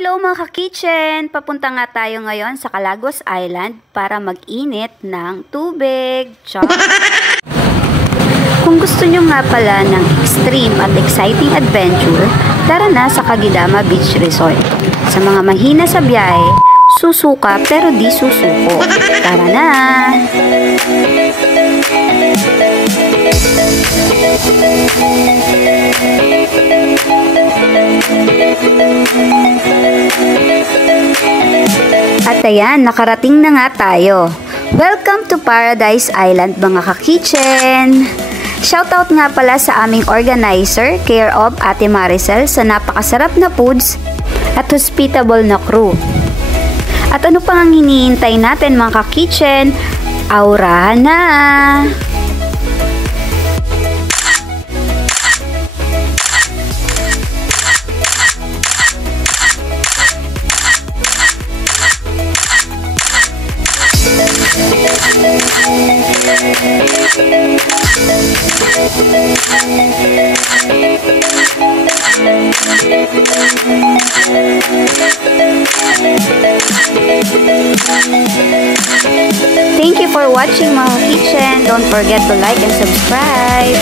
Hello mga ka-kitchen! Papunta nga tayo ngayon sa Calagos Island para mag-init ng tubig. Kung gusto nyo nga pala ng extreme at exciting adventure, tara na sa Kagidama Beach Resort. Sa mga mahina sa biyahe, susuka pero di susuko. Tara na! At ayan, nakarating na nga tayo. Welcome to Paradise Island mga ka-kitchen! Shoutout nga pala sa aming organizer, care of Ate Maricel, sa napakasarap na foods at hospitable na crew. At ano pang ang hinihintay natin mga ka-kitchen? Aurahan na! Thank you for watching mga kitchen. Don't forget to like and subscribe.